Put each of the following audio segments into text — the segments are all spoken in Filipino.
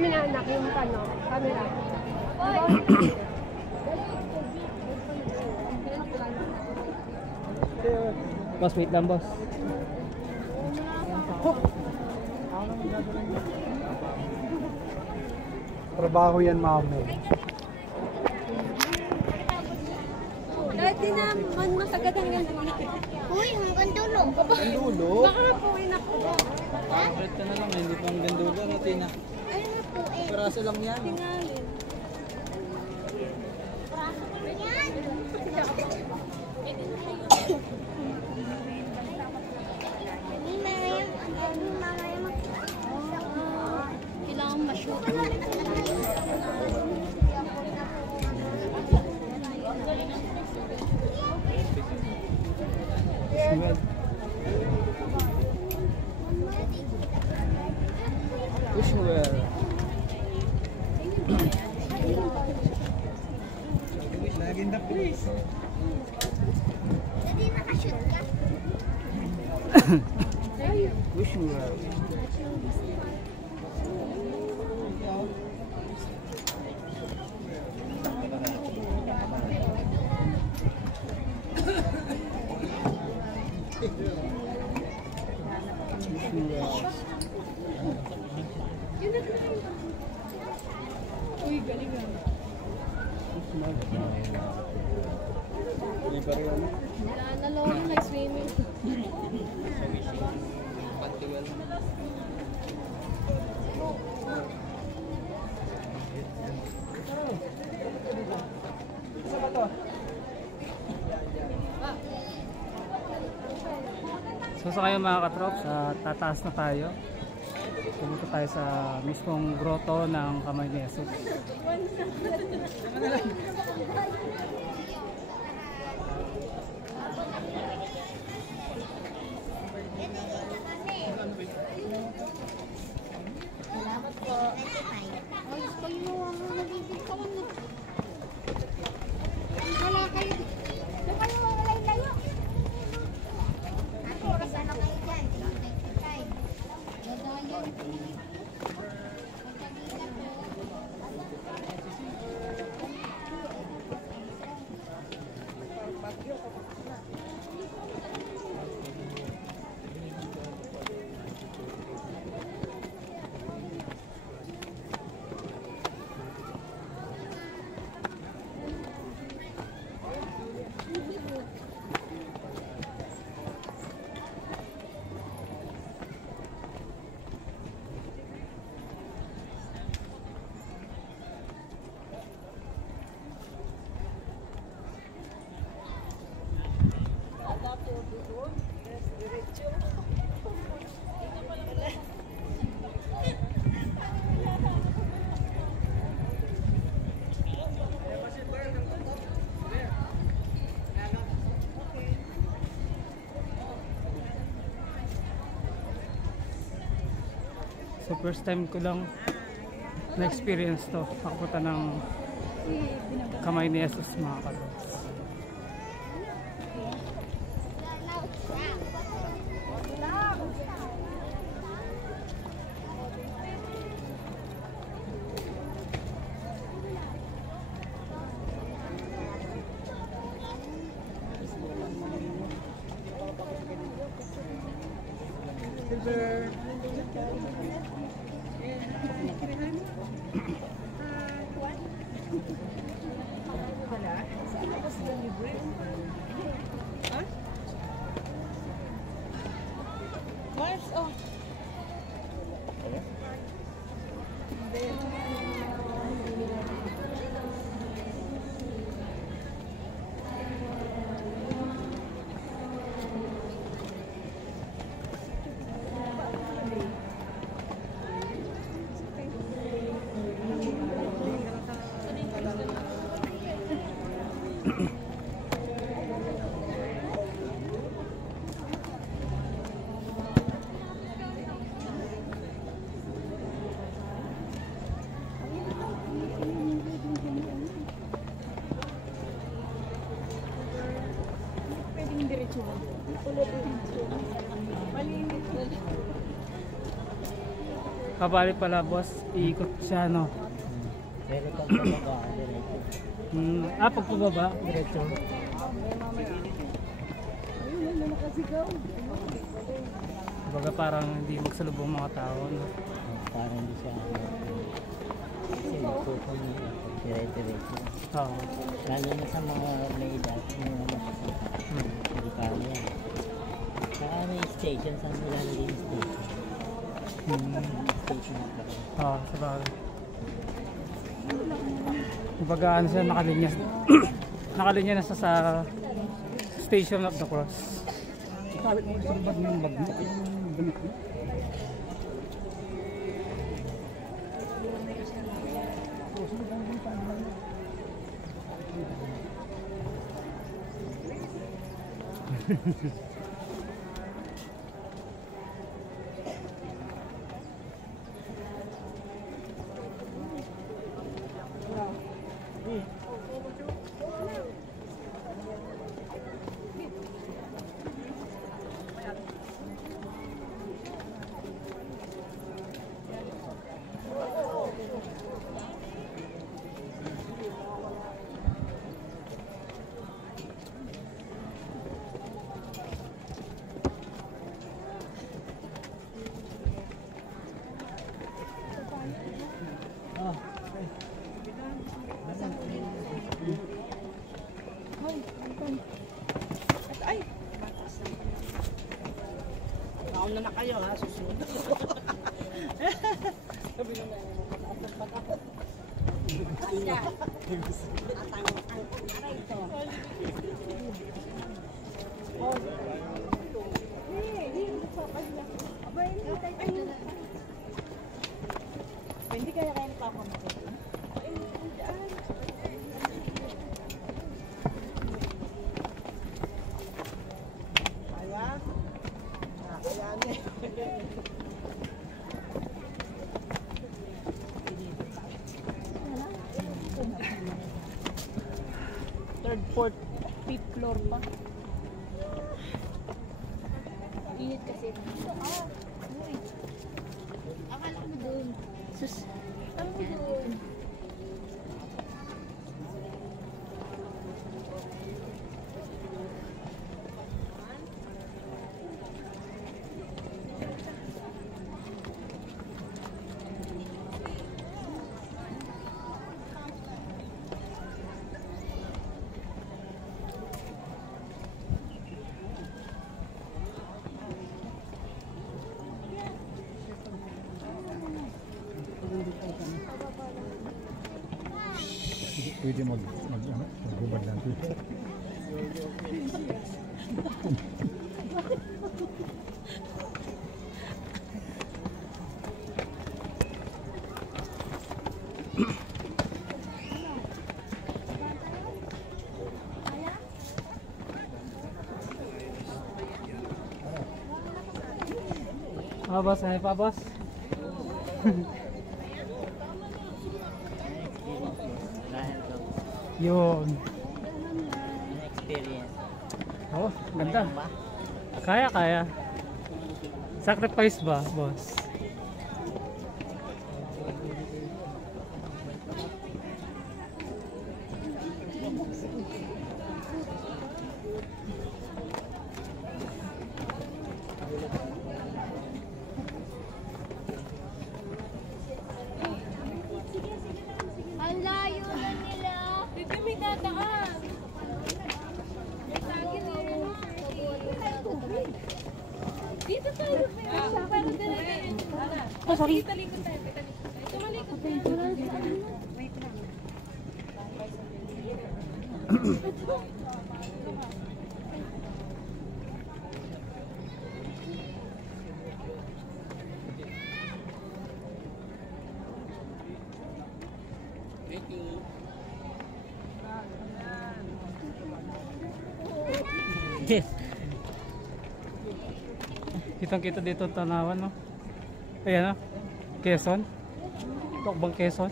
namin anak yung ano, camera. Boss, wait lang, boss. Trabaho yan, mamo. Kahit di naman masagad hanggang dulo. Uy, hanggang dulo. Ang dulo? Baka po inakuha. Ha? Bakit ka na lang, hindi pa hanggang dulo, Tina. Ayun na po eh. Piraso lang yan. Tingalin. Praso ko na yan. Hindi mamaya. Hindi mamaya kailangan ma-shoot. Smell. Wishwell. Laging the place. Hindi nakashoot ka. Wishwell. Uy, galing ah. Hindi pa rin ano? Nalawin like swimming. Pantiwel. So sa kayo mga katrops, tataas na tayo. Pumunta tayo sa mismong grotto ng Kamay ni Jesus. Salamat po. Ayos ko yung nabibigkawan na. Wala kayo. Doon kayo wala yung layo. Ako, oras ano kayo dyan? Dadayon. So first time ko lang na-experience to. Nakapunta ng Kamay ni Jesus mga katrops. Silver. Mars, oh. Malinis. Kabali pala boss, iikot siya no. Pero pag bumaba, diretso. Pag pababa, diretso. Kumbaga parang hindi magsalubong mga tao no? Parang hindi siya kasi magpupong diretso. Oo. Lalo na sa mga may edad, mga masasama. Hindi pa yan. Saka may station, saan mo lang din station? Station pa rin. Oo, sabagay. Kumbaga ano siya, nakalinya. Nakalinya na sa Station of the Cross. Kalit mo isang bag ng bag mo. Balik mo. Nauna na kayo ha, susunod. Hindi kaya kayo nagpapamakot. Third, fourth. Fifth floor pa. Init kasi. Akala ko doon. Sus. Ano mo doon? Pwede magbubad lang dito. Boss, ano pa boss? Yun. Experience. Oh, ganda. Kaya. Sacrifice ba, boss? Ang layo na nila. Dito may dadaan. Dito tayo. Pero dire-diretso. Oh, sorry. Talikod tayo. Tumalikod tayo. Wait lang. Kitang-kita dito ang Tanawan, no? Ayan, no? Quezon. Tokbang Quezon.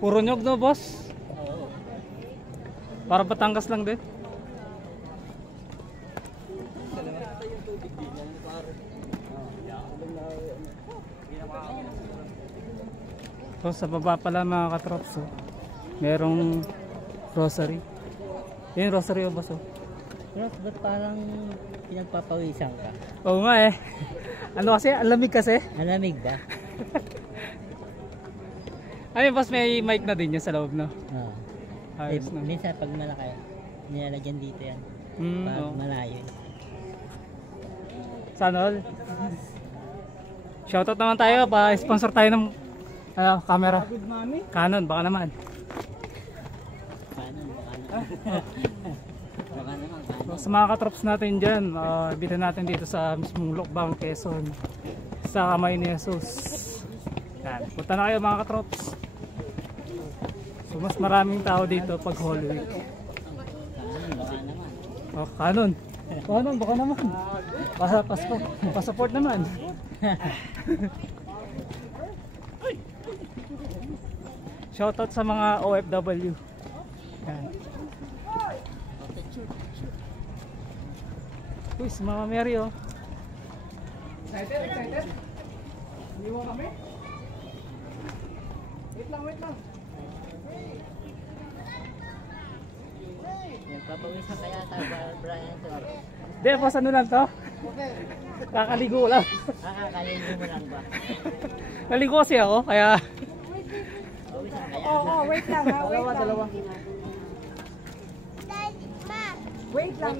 Puro nyog, no, boss? Para Batangas lang din. So sa baba pala mga katrops, oh, merong grocery. Yung grocery o baso? Pero ba't parang pinagpapawisan ka? Oo nga eh. Ano kasi? Ang lamig kasi. Malamig ba? Ay, boss, may mic na din yan sa loob, no? Oo. Ayos na. Minsan pag malaki, nilalagyan dito yan. Pag Oo. malayo. Sana all. Shoutout naman tayo, pa-sponsor tayo ng camera. Canon, baka naman. Paano? Baka naman. So, sa mga katrops natin dyan, bitan natin dito sa mismong Lokbang, Quezon, sa kamay ni Jesus. Yan. Punta na kayo mga katrops. So mas maraming tao dito pag Holy Week. Baka naman. Oh, Canon. Canon, baka naman. Passport naman. Shoutout sa mga OFW. Yan. Uy, si Mama Mary, oh. Excited? Hindi mo kami? Wait lang. Nagpapawisan kaya tayo, Brian. Hindi, boss, ano lang to? Kakaligo lang. Kakaligo mo lang ba? Naligo kasi ako, kaya... Pawisan kaya? Oo, wait lang ha. Dalawa. Wait lang.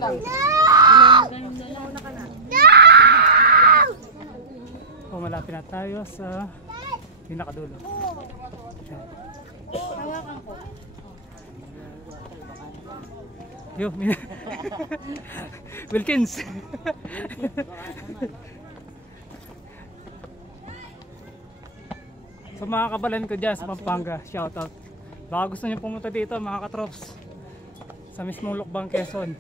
So, malapit na tayo sa pinakadulo. Hawakan ko. Yo, Wilkins. So mga kabalan ko dyan sa Pampanga, shoutout. Baka gusto nyo pumunta dito mga katrops, sa mismong Lokbang, Quezon.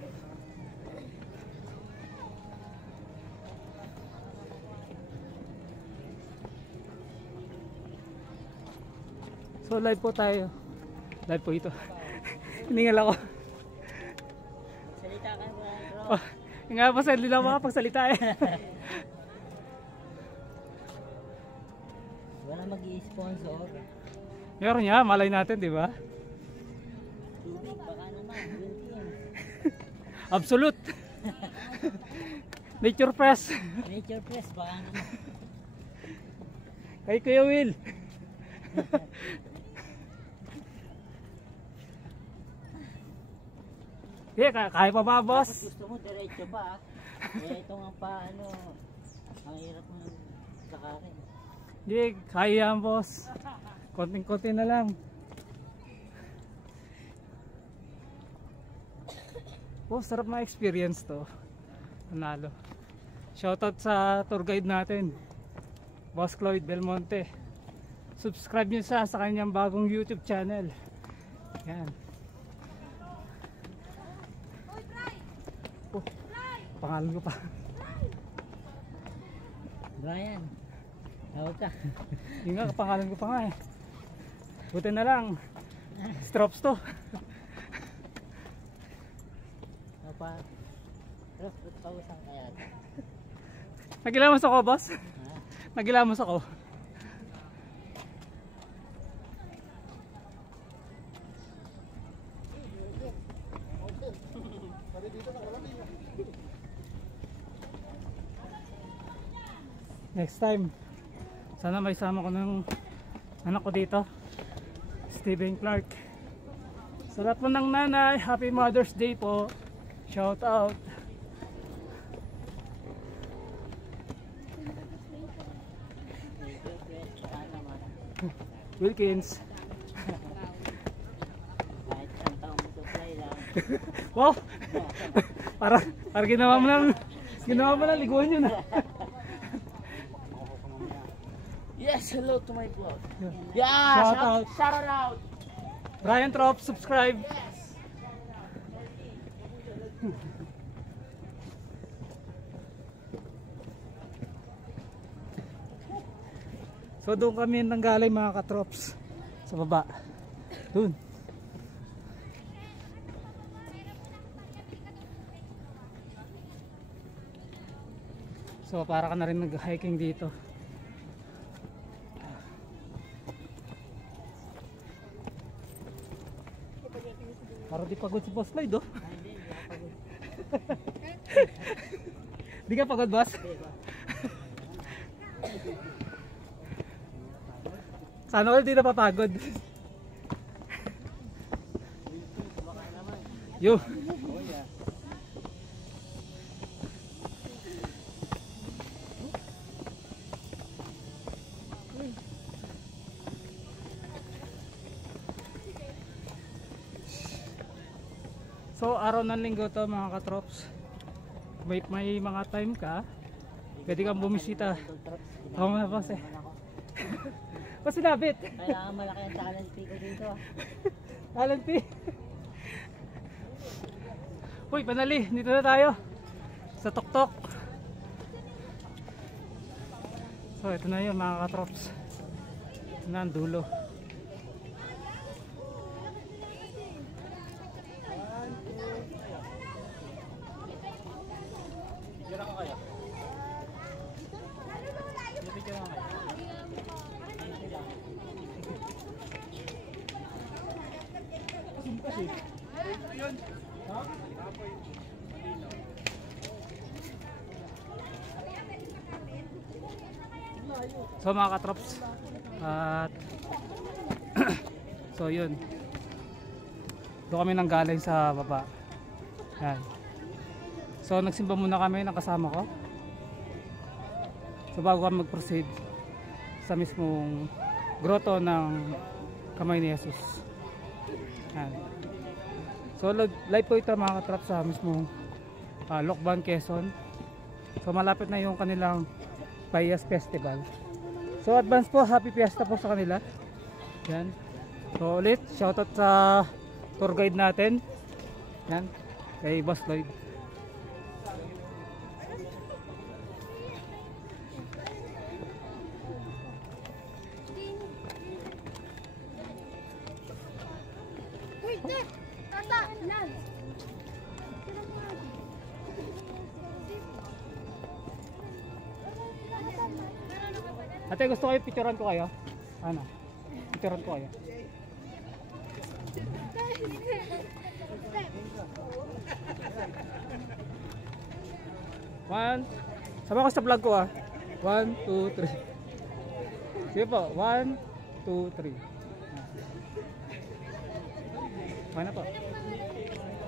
So live po tayo. Live po ito. Hiningal ako. Salita ka, bro. Oh, nga po sa hindi lang makapagsalita eh. Wala mag-i-sponsor. Meron niya, malay natin, di ba? Tubig, baka naman. Absolute. Nature Press. Nature Press, baka naman. Kay Kuya Will. Kaya pa ba, boss? Tapos gusto mo, diretso pa. Eh, ito nga pa, ano, ang hirap mo lakarin. Hindi, kaya yan, boss. Konting-konti na lang. Oh, sarap na experience to. Panalo. Shoutout sa tour guide natin, Boss Cloyd Belmonte. Subscribe nyo sa kanyang bagong YouTube channel. Yan. Oh, pangalan ko pa. Brian, tawag ka. Yung nga, kapangalan ko pa nga eh. Buti na lang, strops to. Apa, pero pawisan kaya. Nagilamos ako, boss. Ha? Nagilamos ako. Next time, sana may sama ko ng anak ko dito, Steven Clark. Sa lahat po ng nanay, Happy Mother's Day po. Shout out. Nature Press, baka naman. Wilkins. Kahit isang taong supply lang. Wow! para ginawa mo lang liguan yun ah. Yes, hello to my vlog. Shout out. Shout out. Brian Trop, subscribe. So doon kami nanggaling mga katrops, sa baba. Doon. So para ka na rin nag-hiking dito. Parang di pagod si Boss Lloyd, oh. Di ka pagod, boss? Sana all di napapagod. Yo. So araw ng linggo to mga katrops. May mga time ka, pwede kang bumisita. Oo nga boss eh. Boss sinabit. Kailangan malaki ang talent fee ko dito. Talent fee. Uy, panali, dito na tayo. Sa tuktok. So ito na yun mga katrops. Ito na ang dulo. So mga katrops, at so yun, doon kami nang galing sa baba. Yan. So nagsimba muna kami ng kasama ko. So bago kami mag-proceed sa mismong grotto ng Kamay ni Jesus. Yan. So live po ito mga katrops sa mismong Lokban, Quezon. So malapit na yung kanilang Payas Festival. So advance po, happy fiesta po sa kanila. Yan. So ulit, shoutout sa tour guide natin. Yan, kay Boss Lloyd. Uy, Dek! Tata! Nan! Ate, gusto kayo picturean ko kayo? Ano? Picturean ko kayo. One. Sama ko sa vlog ko ah. 1, 2, 3. Sige po. 1, 2, 3. Okay na po.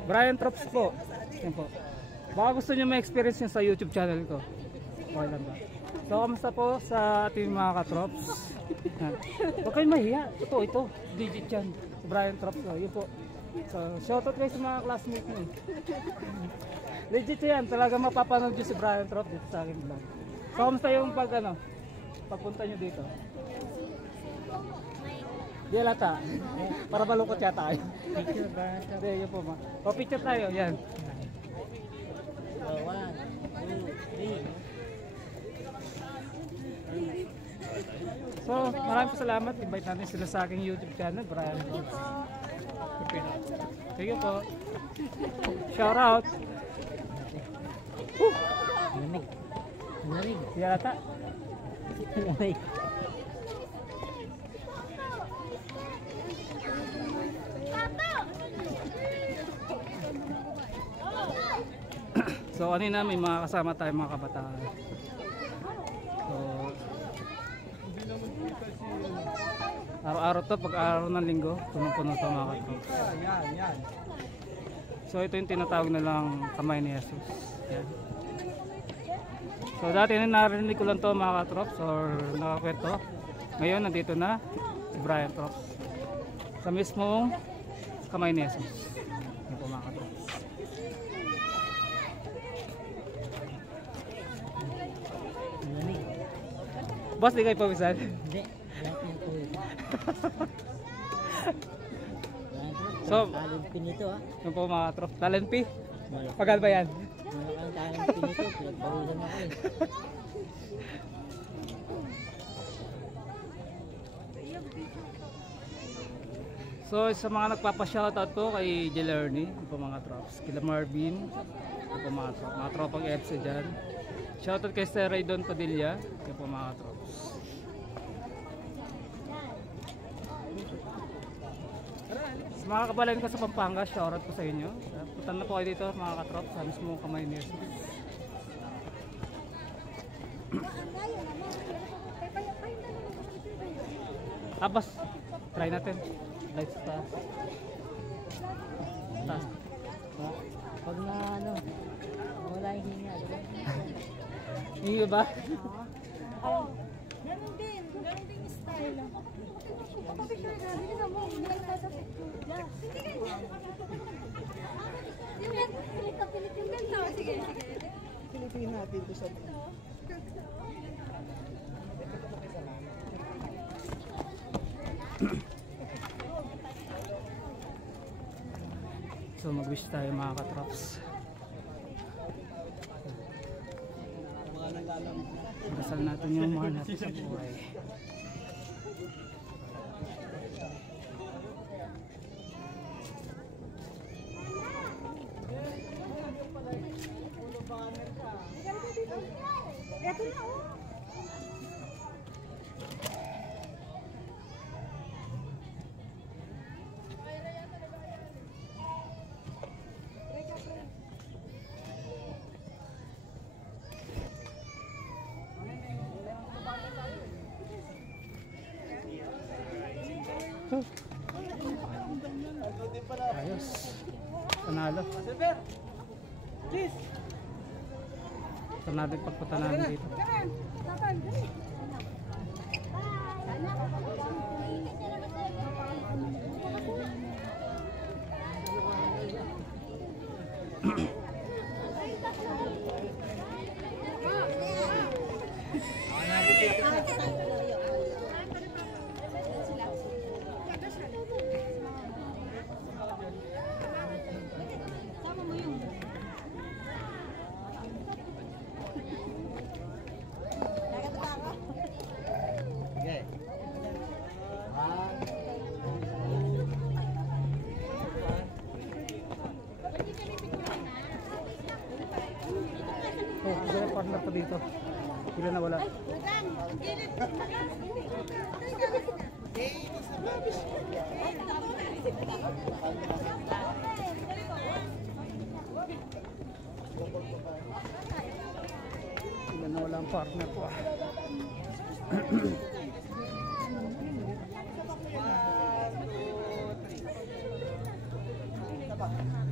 Brian Trops po. Yan po. Baka gusto nyo ma-experience nyo sa YouTube channel ko. Okay lang ba? So, kamusta po sa ating mga katrops? Huwag kayong mahiya. Totoo ito. Digit yan. Si Brian Trops. So, yun po. So, shoutout kayo sa mga classmates mo. Legit yan. Talaga mapapanood nyo si Brian Trops dito sa akin vlog. So, kamusta yung pagpunta nyo dito? Di alata. Para malungkot yata kayo. Picture ba? Hindi, yun po ma. O, picture tayo. Yan. So, 1, 2, 3. So, maraming salamat. Invite natin sila sa aking YouTube channel, Brian Trops. Sige po. Shout out. Lamig. Lamig. Di alata. Lamig. So kanina may mga kasama tayong mga kabataan. So araw-araw to, pag-araw ng linggo, punong-puno to mga katrops. So ito yung tinatawag na lang Kamay ni Jesus. Yan. So dati narinig ko lang to mga katrops or nakakwento. Ngayon nandito na si Brian Trops sa mismong Kamay ni Jesus. Yan po mga katrops. Lamig. Boss, di kayo pawisan? Hindi. Lahat ng tuwid. So, talent fee nito ah. yan po mga katrops. Talent fee? Malaki. Pagal ba yan? Malaki ang talent fee nito. Pinagbawisan ako eh. So sa mga nagpapa-shoutout po kay Jelerny, yung po mga trops, kila Marvin, yung po mga tropang EPSA dyan. Shoutout kay Sir Raydon Padilla, yung po mga trops. Mga kabalan ko sa Pampanga, shoutout po sa inyo. Punta na po kayo dito mga katrop sa mismo Kamay Nurses. Tapos, try natin. Lights pa. Taas. Pag na ano, wala yung hinga, diba? Hindi ba? Ganun din yung style. Papapicture na, hindi na mo, hindi na sa picture. Hindi ganyan. Yung pilit yung ganito. Sige. Pilitin natin ito sa... So mag-wish tayo mga katrops. Dasal natin yung mga natin sa buhay. Ito na oh. Ayos. Panalo. Ito natin pagpunta namin dito. Oh, may partner pa dito. Bila na wala. Bila na wala ang partner ko. Tapa.